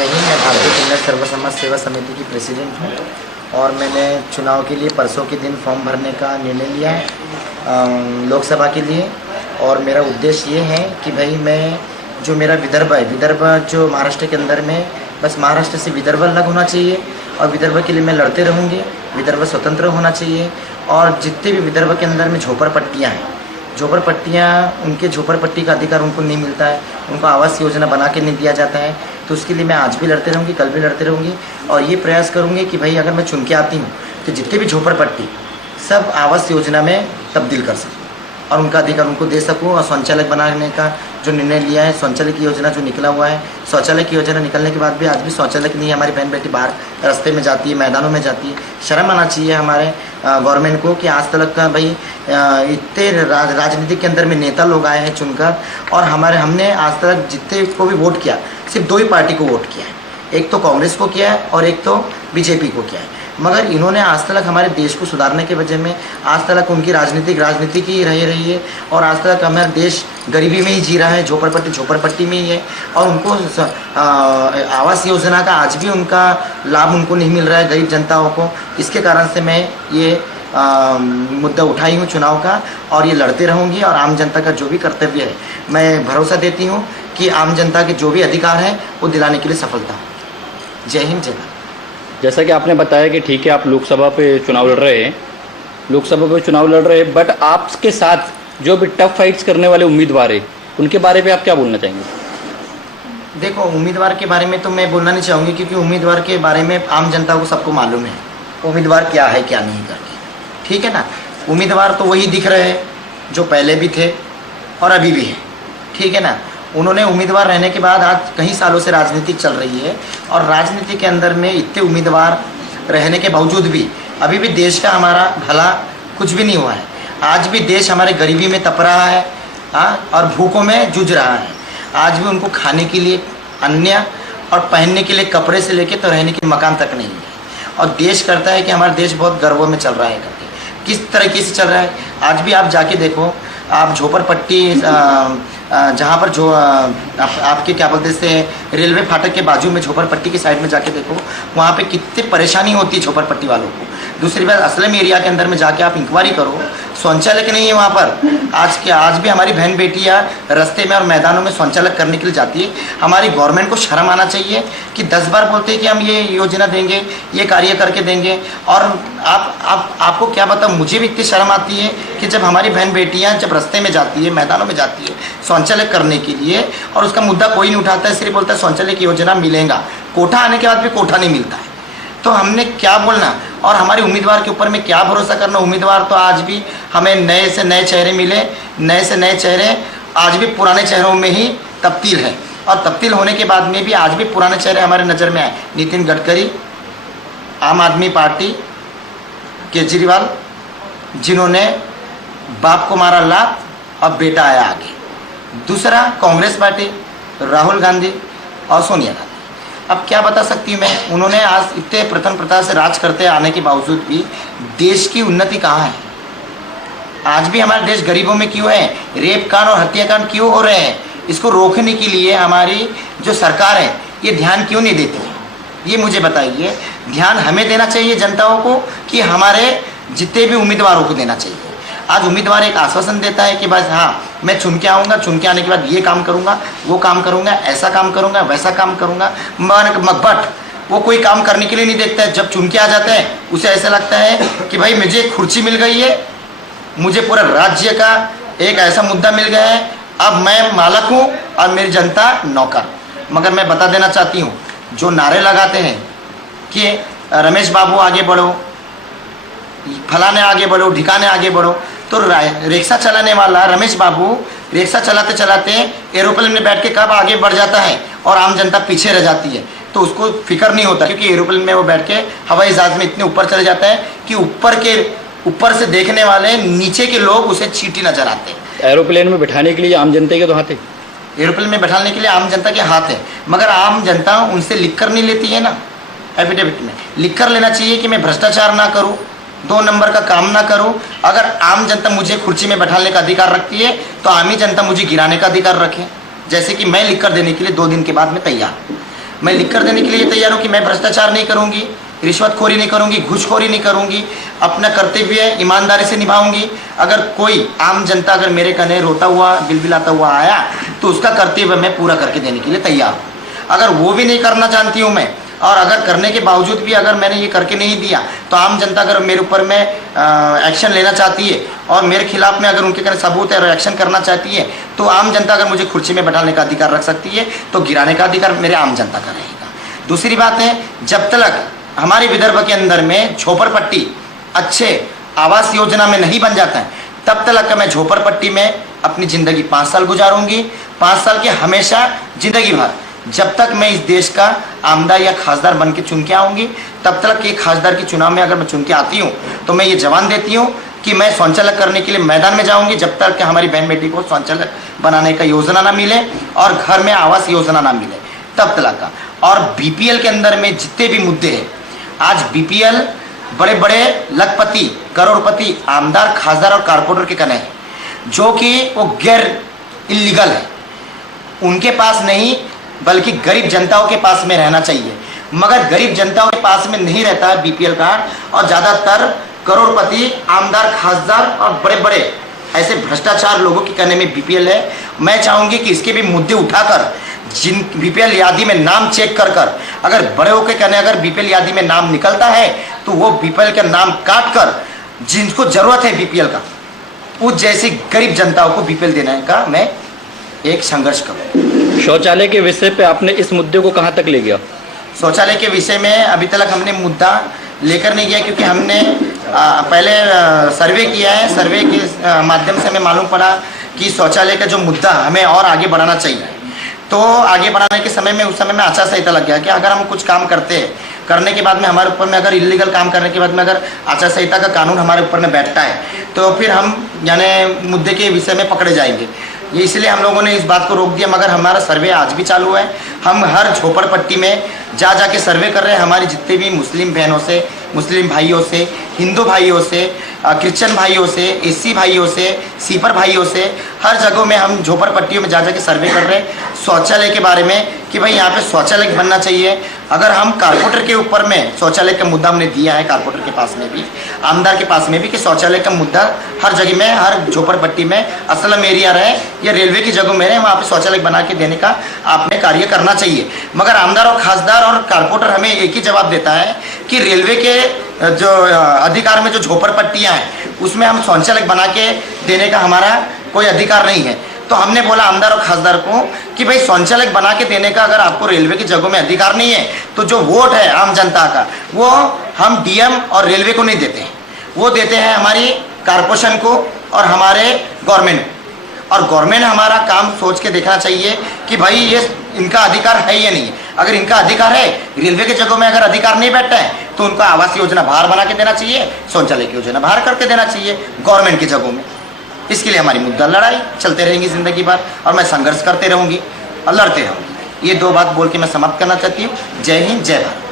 जय हिंद। मैं भारतीय कन्नड़ सर्व समाज सेवा समिति की प्रेसिडेंट हूँ और मैंने चुनाव के लिए परसों के दिन फॉर्म भरने का निर्णय लिया है लोकसभा के लिए। और मेरा उद्देश्य ये है कि भाई मैं जो मेरा विदर्भ है, विदर्भ जो महाराष्ट्र के अंदर में, बस महाराष्ट्र से विदर्भ अलग होना चाहिए और विदर्भ के लिए मैं लड़ते रहूँगी। विदर्भ स्वतंत्र होना चाहिए और जितने भी विदर्भ के अंदर में झोपड़पट्टियाँ हैं, झोपड़पट्टियाँ, उनके झोपड़पट्टी का अधिकार उनको नहीं मिलता है, उनको आवास योजना बना के नहीं दिया जाता है। तो उसके लिए मैं आज भी लड़ते रहूँगी, कल भी लड़ते रहूँगी और ये प्रयास करूँगी कि भाई अगर मैं चुन के आती हूँ तो जितने भी झोपड़पट्टी सब आवास योजना में तब्दील कर सकूँ और उनका अधिकार उनको दे सकूँ। और शौचालय बनाने का जो निर्णय लिया है, शौचालय की योजना जो निकला हुआ है, शौचालय की योजना निकलने के बाद भी आज भी शौचालय की नहीं, हमारी बहन बेटी बाहर रास्ते में जाती है, मैदानों में जाती है। शर्म आना चाहिए हमारे गवर्नमेंट को कि आज तक का भाई इतने राजनीति के अंदर में नेता लोग आए हैं चुनकर और हमने आज तक जितने को भी वोट किया सिर्फ दो ही पार्टी को वोट किया है, एक तो कांग्रेस को किया है और एक तो बीजेपी को किया है। मगर इन्होंने आज तक हमारे देश को सुधारने के वजह में आज तक उनकी राजनीति की रही है और आज तक हमारा देश गरीबी में ही जी रहा है, झोपड़पट्टी में ही है। और उनको आवास योजना का आज भी उनका लाभ उनको नहीं मिल रहा है, गरीब जनताओं को। इसके कारण से मैं ये मुद्दा उठाई हूँ चुनाव का और ये लड़ते रहूँगी। और आम जनता का जो भी कर्तव्य है, मैं भरोसा देती हूँ कि आम जनता के जो भी अधिकार है वो दिलाने के लिए सफलता हो। जय हिंद, जय भारत। जैसा कि आपने बताया कि ठीक है आप लोकसभा पे चुनाव लड़ रहे हैं, बट आपके साथ जो भी टफ फाइट्स करने वाले उम्मीदवार हैं उनके बारे में आप क्या बोलना चाहेंगे? देखो, उम्मीदवार के बारे में तो मैं बोलना नहीं चाहूँगी क्योंकि उम्मीदवार के बारे में आम जनता को सबको मालूम है उम्मीदवार क्या है क्या नहीं करके, ठीक है ना। उम्मीदवार तो वही दिख रहे हैं जो पहले भी थे और अभी भी है, ठीक है ना। उन्होंने उम्मीदवार रहने के बाद आज कई सालों से राजनीति चल रही है और राजनीति के अंदर में इतने उम्मीदवार रहने के बावजूद भी अभी भी देश का हमारा भला कुछ भी नहीं हुआ है। आज भी देश हमारे गरीबी में तप रहा है और भूखों में जूझ रहा है। आज भी उनको खाने के लिए अन्न और पहनने के लिए कपड़े से लेके तो रहने के मकान तक नहीं है। और देश करता है कि हमारा देश बहुत गर्वों में चल रहा है करके, किस तरीके से चल रहा है। आज भी आप जाके देखो, आप झोपड़पट्टी जहाँ पर जो आपके क्या बोलते से रेलवे फाटक के बाजू में झोपड़पट्टी की साइड में जाके देखो, वहाँ पे कितनी परेशानी होती है झोपड़पट्टी वालों को। दूसरी बात, असलम एरिया के अंदर में जाके आप इंक्वायरी करो, शौचालय के नहीं है वहाँ पर। आज भी हमारी बहन बेटियाँ रास्ते में और मैदानों में शौचालय करने के लिए जाती है। हमारी गवर्नमेंट को शर्म आना चाहिए कि 10 बार बोलते हैं कि हम ये योजना देंगे, ये कार्य करके देंगे, और आपको क्या पता, मुझे भी इतनी शर्म आती है कि जब हमारी बहन बेटियाँ जब रास्ते में जाती है, मैदानों में जाती है शौचालय करने के लिए और उसका मुद्दा कोई नहीं उठाता है, सिर्फ बोलता है शौचालय की योजना मिलेगा। कोठा आने के बाद भी कोठा नहीं मिलता है। तो हमने क्या बोलना और हमारे उम्मीदवार के ऊपर में क्या भरोसा करना। उम्मीदवार तो आज भी हमें नए से नए चेहरे मिले, नए से नए चेहरे आज भी पुराने चेहरों में ही तब्दील है और तब्दील होने के बाद में भी आज भी पुराने चेहरे हमारे नज़र में आए। नितिन गडकरी, आम आदमी पार्टी, केजरीवाल, जिन्होंने बाप को मारा लात और बेटा आया आगे। दूसरा कांग्रेस पार्टी, राहुल गांधी और सोनिया गांधी। अब क्या बता सकती हूँ मैं, उन्होंने आज इतने प्रथम प्रथा से राज करते आने के बावजूद भी देश की उन्नति कहाँ है। आज भी हमारा देश गरीबों में क्यों है, रेप कांड और हत्याकांड क्यों हो रहे हैं, इसको रोकने के लिए हमारी जो सरकार है ये ध्यान क्यों नहीं देती है, ये मुझे बताइए। ध्यान हमें देना चाहिए जनताओं को कि हमारे जितने भी उम्मीदवारों को देना चाहिए। आज उम्मीदवार एक आश्वासन देता है कि बस हाँ मैं चुन के आऊँगा, चुन के आने के बाद ये काम करूँगा, वो काम करूँगा, ऐसा काम करूँगा, वैसा काम करूँगा, बट वो कोई काम करने के लिए नहीं देखता है। जब चुन के आ जाते हैं उसे ऐसा लगता है कि भाई मुझे कुर्सी मिल गई है, मुझे पूरा राज्य का एक ऐसा मुद्दा मिल गया है, अब मैं मालिक हूँ और मेरी जनता नौकर। मगर मैं बता देना चाहती हूँ, जो नारे लगाते हैं कि रमेश बाबू आगे बढ़ो, फलाने आगे बढ़ो, ढिकाने आगे बढ़ो, तो रिक्शा चलाने वाला रमेश बाबू रिक्शा चलाते चलाते एरोप्लेन में बैठ के कब आगे बढ़ जाता है और आम जनता पीछे रह जाती है, तो उसको फिक्र नहीं होता क्योंकि एरोप्लेन में वो बैठ के हवाई जहाज में इतने ऊपर चले जाता है कि ऊपर से देखने वाले नीचे के लोग उसे चींटी नजर आते हैं। एरोप्लेन में बैठाने के लिए आम जनता के तो हाथ है, एरोप्लेन में बैठाने के लिए आम जनता के हाथ है, मगर आम जनता उनसे लिख कर नहीं लेती है ना। एफिडेविट में लिख कर लेना चाहिए कि मैं भ्रष्टाचार ना करूँ, 2 नंबर का काम ना करूं। अगर आम जनता मुझे कुर्सी में बैठाने का अधिकार रखती है तो आम ही जनता मुझे गिराने का अधिकार रखे। जैसे कि मैं लिख कर देने के लिए 2 दिन के बाद में तैयार। मैं लिख कर देने के लिए तैयार हूँ कि मैं भ्रष्टाचार नहीं करूँगी, रिश्वतखोरी नहीं करूँगी, घूसखोरी नहीं करूँगी, अपना कर्तव्य ईमानदारी से निभाऊंगी। अगर कोई आम जनता अगर मेरे कहने रोता हुआ बिलबिलाता हुआ आया तो उसका कर्तव्य मैं पूरा करके देने के लिए तैयार हूँ। अगर वो भी नहीं करना चाहती हूँ मैं, और अगर करने के बावजूद भी अगर मैंने ये करके नहीं दिया तो आम जनता अगर मेरे ऊपर में एक्शन लेना चाहती है और मेरे खिलाफ में अगर उनके कहने सबूत है और एक्शन करना चाहती है तो आम जनता अगर मुझे कुर्सी में बैठाने का अधिकार रख सकती है तो गिराने का अधिकार मेरे आम जनता का रहेगा। दूसरी बात है, जब तक हमारे विदर्भ के अंदर में झोपड़पट्टी अच्छे आवास योजना में नहीं बन जाता है तब तक मैं झोपड़पट्टी में अपनी ज़िंदगी 5 साल गुजारूंगी। 5 साल के हमेशा ज़िंदगी भर, जब तक मैं इस देश का आमदार या खासदार बन के चुन के आऊँगी तब तक ये खासदार के चुनाव में अगर मैं चुन के आती हूँ तो मैं ये जवान देती हूँ कि मैं शौचालय करने के लिए मैदान में जाऊँगी जब तक कि हमारी बहन बेटी को शौचालय बनाने का योजना ना मिले और घर में आवास योजना ना मिले तब तक का। और बीपीएल के अंदर में जितने भी मुद्दे हैं, आज बीपीएल बड़े बड़े लखपति करोड़पति आमदार खासदार और कारपोरेटर के कने हैं जो कि वो गैर इलीगल है, उनके पास नहीं बल्कि गरीब जनताओं के पास में रहना चाहिए। मगर गरीब जनताओं के पास में नहीं रहता है बीपीएल कार्ड और ज़्यादातर करोड़पति आमदार खासदार और बड़े बड़े ऐसे भ्रष्टाचार लोगों के कहने में बीपीएल है। मैं चाहूँगी कि इसके भी मुद्दे उठाकर जिन बीपीएल यादी में नाम चेक कर कर अगर बड़े होकर कहने अगर बीपीएल यादी में नाम निकलता है तो वो बीपीएल का नाम काट कर जिनको ज़रूरत है बीपीएल का उस जैसी गरीब जनताओं को बीपीएल देने का मैं एक संघर्ष करूँ। शौचालय के विषय पे आपने इस मुद्दे को कहाँ तक ले गया? शौचालय के विषय में अभी तक हमने मुद्दा लेकर नहीं गया क्योंकि हमने पहले सर्वे किया है। सर्वे के माध्यम से हमें मालूम पड़ा कि शौचालय का जो मुद्दा हमें और आगे बढ़ाना चाहिए। तो आगे बढ़ाने के समय में उस समय में आचार संहिता लग गया कि अगर हम कुछ काम करते हैं करने के बाद में हमारे ऊपर में अगर इलीगल काम करने के बाद में अगर आचार संहिता का कानून हमारे ऊपर में बैठता है तो फिर हम यानी मुद्दे के विषय में पकड़े जाएंगे। ये इसलिए हम लोगों ने इस बात को रोक दिया। मगर हमारा सर्वे आज भी चालू है। हम हर झोपड़पट्टी में जा के सर्वे कर रहे हैं। हमारे जितने भी मुस्लिम बहनों से, मुस्लिम भाइयों से, हिंदू भाइयों से, क्रिश्चियन भाइयों से, एससी भाइयों से, सीपर भाइयों से, हर जगहों में हम झोपड़पट्टियों में जा के सर्वे कर रहे हैं शौचालय के बारे में कि भाई यहाँ पे शौचालय बनना चाहिए। अगर हम कारपोरेटर के ऊपर में शौचालय का मुद्दा हमने दिया है, कारपोरेटर के पास में भी, आमदार के पास में भी, कि शौचालय का मुद्दा हर जगह में, हर झोपड़पट्टी में, असलम एरिया रहे या रेलवे की जगह में रहे, वहाँ पे शौचालय बना के देने का आपने कार्य करना चाहिए। मगर आमदार और खासदार और कारपोरेटर हमें एक ही जवाब देता है कि रेलवे के जो अधिकार में जो झोपड़पट्टियाँ हैं उसमें हम शौचालय बना के देने का हमारा कोई अधिकार नहीं है। तो हमने बोला आमदार और खासदार को कि भाई शौचालय बना के देने का अगर आपको रेलवे की जगहों में अधिकार नहीं है तो जो वोट है आम जनता का वो हम डीएम और रेलवे को नहीं देते हैं, वो देते हैं हमारी कारपोरेशन को और हमारे गवर्नमेंट। और गवर्नमेंट हमारा काम सोच के देखना चाहिए कि भाई ये इनका अधिकार है या नहीं। अगर इनका अधिकार है, रेलवे के जगहों में अगर अधिकार नहीं बैठता है तो उनको आवास योजना बाहर बना के देना चाहिए, शौचालय की योजना बाहर करके देना चाहिए गवर्नमेंट की जगहों में। इसके लिए हमारी मुद्दा लड़ाई चलते रहेंगी ज़िंदगी भर और मैं संघर्ष करते रहूँगी और लड़ते रहूँगी। ये 2 बात बोल के मैं समाप्त करना चाहती हूँ। जय हिंद, जय भारत।